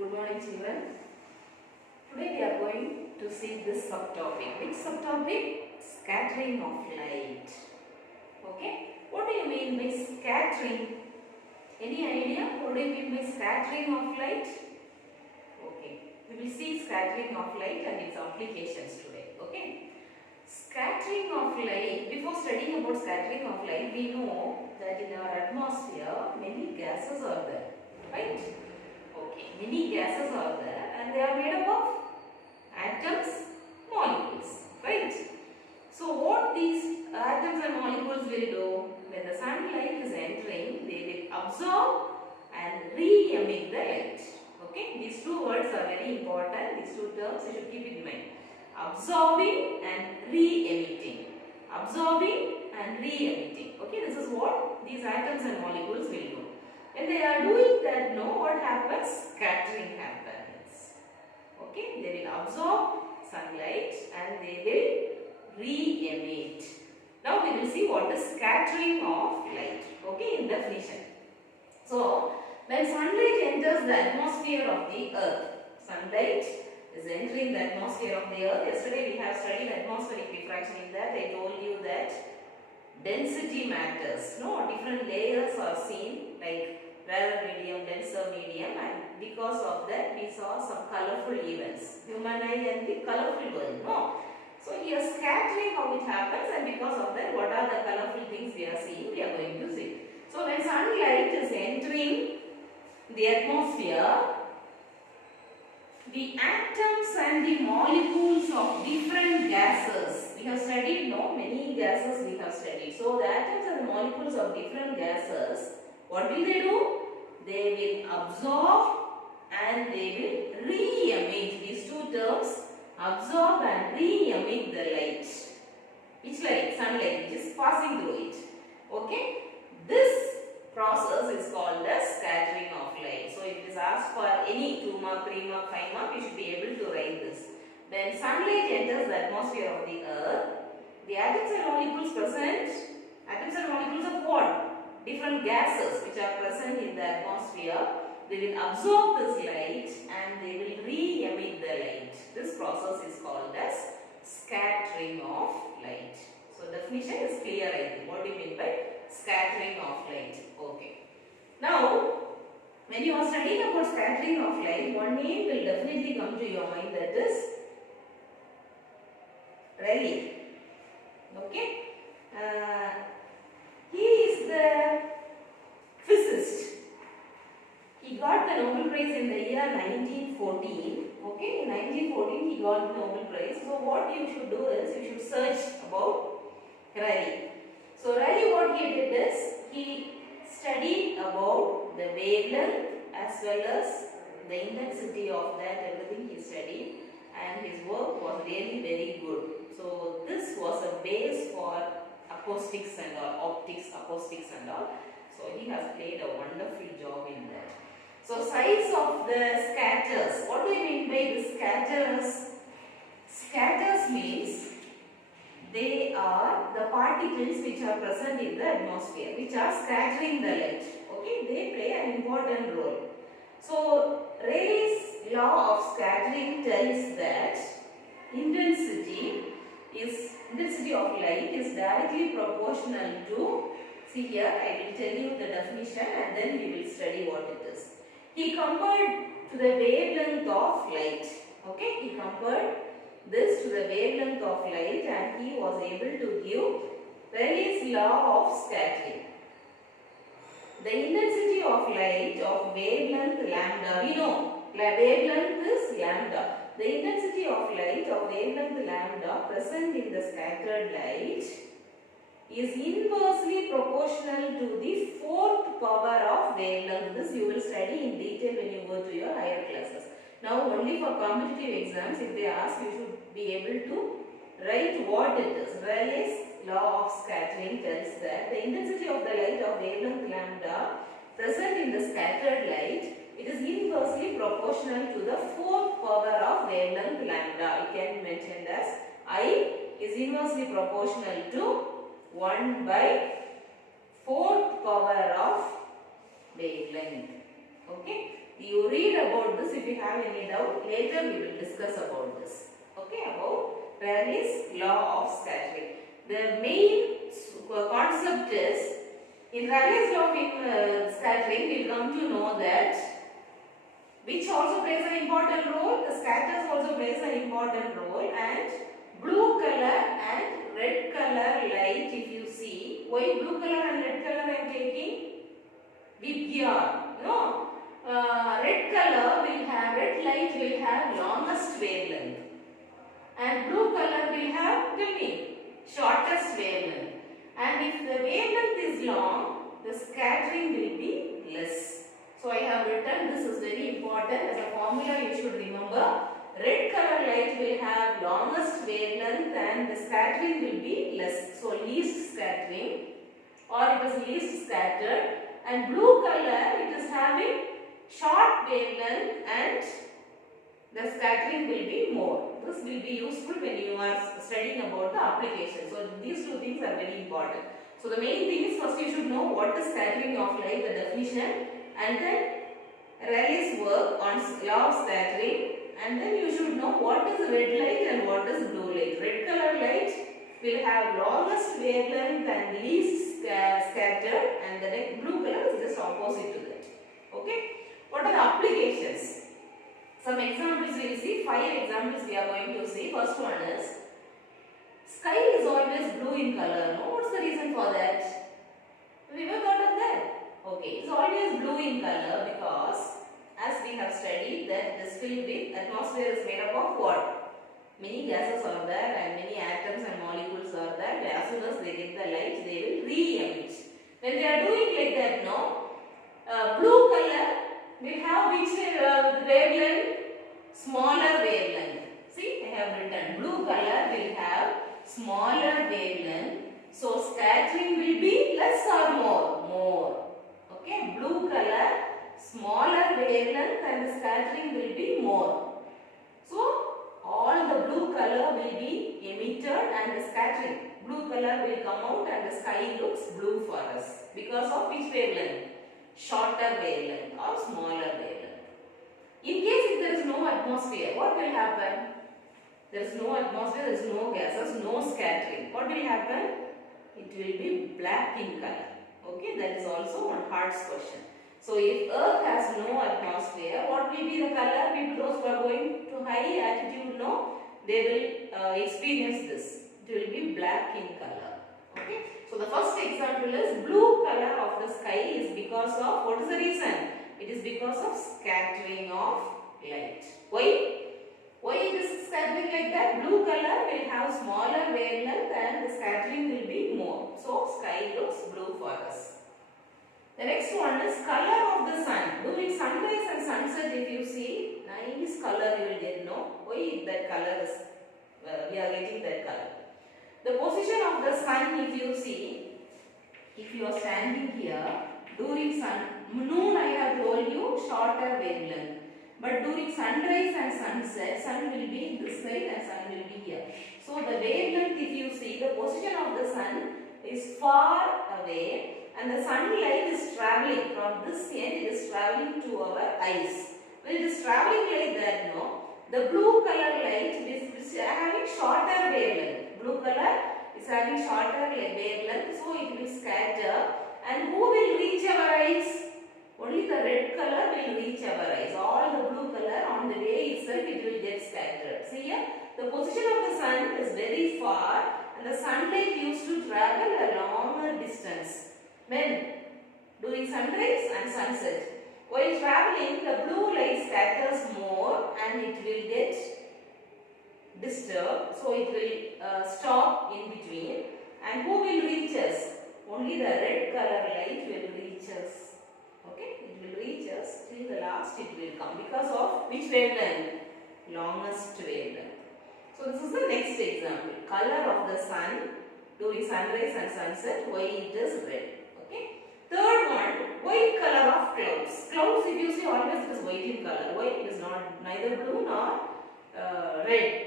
Good morning, children. Today we are going to see this subtopic. Which subtopic? Scattering of light. Okay. What do you mean by scattering? Any idea? What do you mean by scattering of light? Okay. We will see scattering of light and its applications today. Okay. Scattering of light. Before studying about scattering of light, we know that in our atmosphere many gases are there. Right? Okay. Many gases are there and they are made up of atoms, molecules. Right? So what these atoms and molecules will do, when the sunlight is entering, they will absorb and re-emit the light. Okay, these two words are very important. These two terms you should keep in mind. Absorbing and re-emitting. Absorbing and re-emitting. Okay, this is what these atoms and molecules will do. When they are doing that, what happens? Scattering happens. Okay, they will absorb sunlight and they will re-emit. Now we will see what is scattering of light. Okay, in definition. So, when sunlight enters the atmosphere of the earth, sunlight is entering the atmosphere of the earth. Yesterday we have studied atmospheric diffraction. In that I told you that density matters. Different layers are seen like rarer medium, denser medium, and because of that we saw some colorful events. Human eye and the colorful world. So here scattering, how it happens, and because of that what are the colorful things we are seeing, we are going to see. So when sunlight is entering the atmosphere, the atoms and the molecules of different gases, we have studied, many gases we have studied. So the atoms and the molecules of different gases, what will they do? They will absorb and they will re-emit. These two terms, absorb and re-emit the light. Which light? Sunlight, which is passing through it. Okay? This process is called as scattering of light. So if it is asked for any 2 mark, 3 mark, 5 mark, you should be able to write this. When sunlight enters the atmosphere of the earth, the atoms and molecules present, atoms and molecules of what? Different gases which are present in the atmosphere, they will absorb this light and they will re-emit the light. This process is called as scattering of light. So definition is clear, I think. What do you mean by scattering of light? Okay. Now, when you are studying about scattering of light, one name will definitely come to your mind, that is Rayleigh. Okay. He is the physicist. He got the Nobel Prize in the year 1914. Okay, in 1914 he got the Nobel Prize. So what you should do is, you should search about Rayleigh. So Rayleigh, what he did is, he studied about the wavelength as well as the intensity of that, everything he studied, and his work was really very good. So this was a base for acoustics and all, optics, acoustics and all. So he has played a wonderful job in that. So size of the scatters. What do you mean by the scatters? Scatters means they are the particles which are present in the atmosphere, which are scattering the light. Okay, they play an important role. So Rayleigh's law of scattering tells that intensity of light is directly proportional to, see here I will tell you the definition and then we will study what it is. He compared to the wavelength of light. Okay, he compared this to the wavelength of light and he was able to give Rayleigh's law of scattering. The intensity of light of wavelength lambda, we know wavelength is lambda. The intensity of light of wavelength lambda present in the scattered light is inversely proportional to the 4th power of wavelength. This you will study in detail when you go to your higher classes. Now only for competitive exams, if they ask, you should be able to write what it is. Rayleigh's law of scattering tells that the intensity of the light of wavelength lambda present in the scattered light, it is inversely proportional to the 4th power of wavelength lambda. It can be mentioned as I is inversely proportional to 1 by 4th power of wavelength. Okay. You read about this. If you have any doubt, later we will discuss about this. Okay, about Rayleigh's law of scattering. The main concept is, in Rayleigh's law of scattering, we will come to know that which also plays an important role, the scatters also plays an important role, and blue color and red color light, if you see, why blue color and red color I am taking? VPR, no? Red color will have, red light will have longest wavelength, and blue color will have, tell me, shortest wavelength. And if the wavelength is long, the scattering will be less. So I have written, this is very important, as a formula you should remember. Red color light will have longest wavelength and the scattering will be less. So least scattering, or it is least scattered. And blue color, it is having short wavelength and the scattering will be more. This will be useful when you are studying about the application. So these two things are very important. So the main thing is, first you should know what is scattering of light, the definition, and then Rayleigh's work on law of scattering, and then you should know what is red light and what is blue light. Red color light will have longest wavelength and least scattered, and the blue color is just opposite to that. Okay. What are the applications? Some examples we will see. 5 examples we are going to see. First one is, sky is always blue in color. No, what's the reason for that? Have you ever thought of that? Okay, it's always blue in color because, as we have studied, that this filled with atmosphere is made up of what? Many gases are there and many atoms and molecules are there. As soon as they get the light, they will re-emit. When they are doing like that, no, blue color will have which wavelength? Smaller wavelength. See, I have written blue color will have smaller wavelength. So scattering will be less or more? More. Okay, blue color, smaller wavelength and the scattering will be more. So all the blue color will be emitted and the scattering. Blue color will come out and the sky looks blue for us. Because of which wavelength? Shorter wavelength or smaller wavelength. In case if there is no atmosphere, what will happen? There is no atmosphere, there is no gases, no scattering. What will happen? It will be black in color. Okay, that is also one hard question. So if Earth has no atmosphere, what will be the color? People those who are going to high altitude, no, they will experience this. It will be black in color. Okay. So the first example is blue color of the sky is because of, what is the reason? It is because of scattering of light. Why? Why it is scattering like that? Blue color will have smaller wavelength and the scattering will be more. So sky looks blue for us. The next one is color of the sun. During sunrise and sunset, if you see, nice color you will get. No? Why that color is, we are getting that color. The position of the sun, if you see, if you are standing here, during noon I have told you shorter wavelength. But during sunrise and sunset, sun will be this side and sun will be here. So the wavelength, if you see, the position of the sun is far away and the sunlight is travelling from this end, it is travelling to our eyes. When it is travelling like that, no, the blue color light is having shorter wavelength. Blue color is having shorter wavelength, so it will scatter. And who will reach our eyes? Only the red color will reach our eyes. All the blue color on the day itself it will get scattered. See here, the position of the sun is very far and the sunlight used to travel a longer distance. When? During sunrise and sunset. While traveling, the blue light scatters more and it will get disturbed. So it will stop in between. And who will reach us? Only the red color light will reach us. Okay, it will reach us till the last it will come. Because of which wavelength? Longest wavelength. So this is the next example. Color of the sun during sunrise and sunset, why it is red. Okay. Third one, white color of clouds. Clouds, if you see, always it is white in color. Why? It is not neither blue nor red.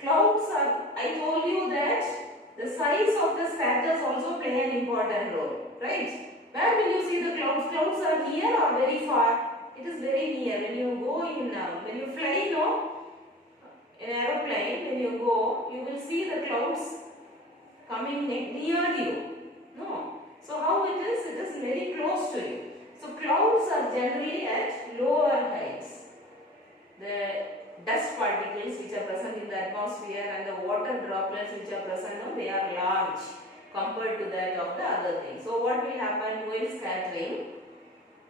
Clouds are, I told you that the size of the scatters also play an important role. Right? Where will you see the clouds? Clouds are near or very far? it is very near. When you go in, when you fly, no, in aeroplane, when you go, you will see the clouds coming near you. No. So how it is? It is very close to you. So clouds are generally at lower heights. The dust particles which are present in the atmosphere and the water droplets which are present, no, they are large compared to that of the other thing. So what will happen while scattering?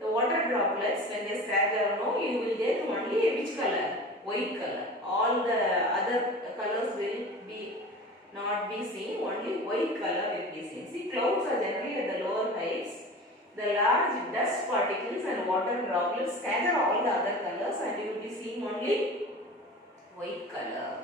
The water droplets, when they scatter, no, you will get only which color? White color. All the other colors will be not be seen, only white color will be seen. See, clouds are generally at the lower heights. The large dust particles and water droplets scatter all the other colors and you will be seeing only white color.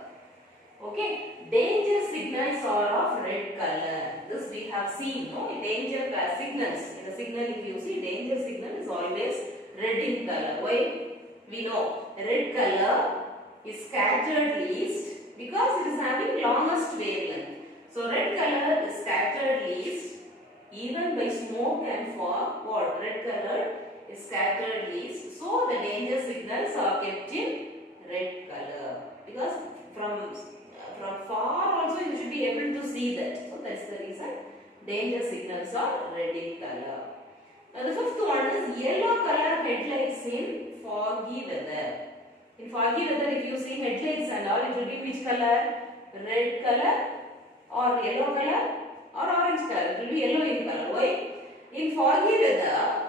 Okay, danger signals are of red color. This we have seen, no? Danger signals. In the signal, if you see, danger signal is always red in color. Why? We know red color is scattered least because it is having longest wavelength. So red color is scattered least even by smoke and fog. What? Red color is scattered least. So the danger signals are kept in red color because from far also you should be able to see that. So that's the reason danger signals are red in color. Now the fifth one is yellow color headlights in foggy weather. In foggy weather, if you see headlights and all, it will be which color? Red color or yellow color or orange color. It will be yellow in color. Why? In foggy weather,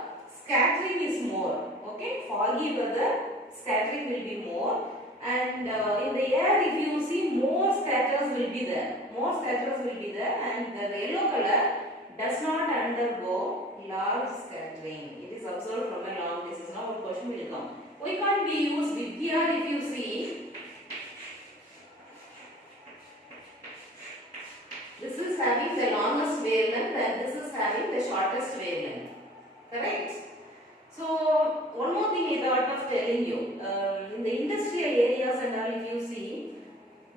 scattering is more. Okay, foggy weather, scattering will be more. And in the air, if you see, more scatters will be there. More scatters will be there, and the yellow color does not undergo large scattering. It is observed from a long distance. Now, what question will come? Why can't we use with here? If you see, this is having the longest wavelength and this is having the shortest wavelength. Correct? So, one more thing I thought of telling you. In the industrial areas and all, if you see,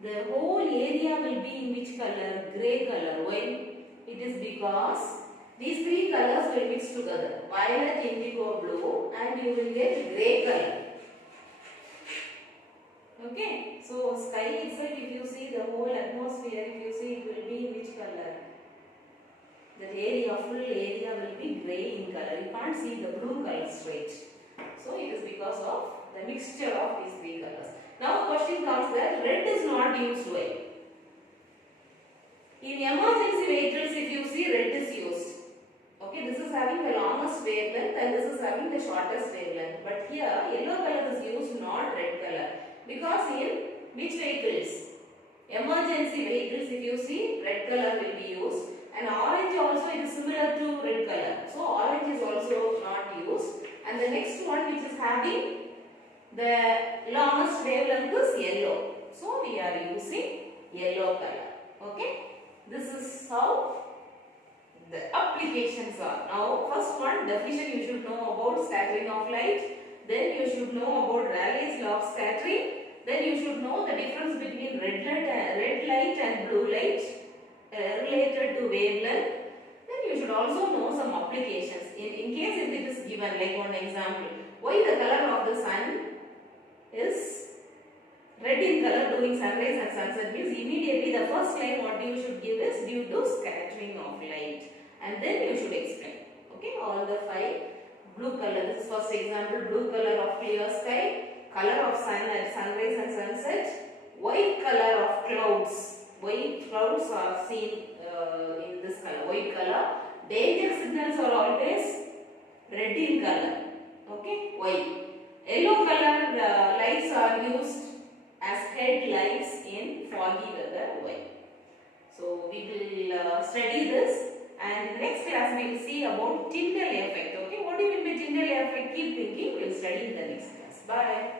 the whole area will be in which color? Grey color. Why? It is because these three colors will mix together. Violet, indigo, blue, and you will get grey color. Okay. So, sky itself, if you see the whole atmosphere, if you see, it will be in which color? The area, full area will be grey in color. You can't see the blue color straight. So, it is because of the mixture of these three colors. Now, question comes that red is not used well. In emergency vehicles, if you see, red is used. Okay, this is having the longest wavelength and this is having the shortest wavelength. But here, yellow color is used, not red color. Because in which vehicles? Emergency vehicles, if you see, red color will be used. And orange also is similar to red color. So, orange is also not used. And the next one which is having the longest wavelength is yellow. So, we are using yellow color. Okay. This is how the applications are. Now, first one, definition you should know about scattering of light. Then you should know about Rayleigh's law of scattering. Then you should know the difference between red light and blue light related to wavelength. Then you should also know some applications. In case if it is given, like one example, why the color of the sun is red in color during sunrise and sunset means immediately the first line what you should give is due to scattering of light, and then you should explain. Okay, all the five. Blue color, this is first example, blue color of clear sky, color of sun at sunrise and sunset, white color of clouds. White clouds are seen in this color, white color. Danger signals are always red in color. Okay, white. Yellow color lights are used as headlights in foggy weather. White. So we will study this, and in the next class we will see about Tyndall effect. Okay, what do you mean by Tyndall effect? Keep thinking. We will study in the next class. Bye.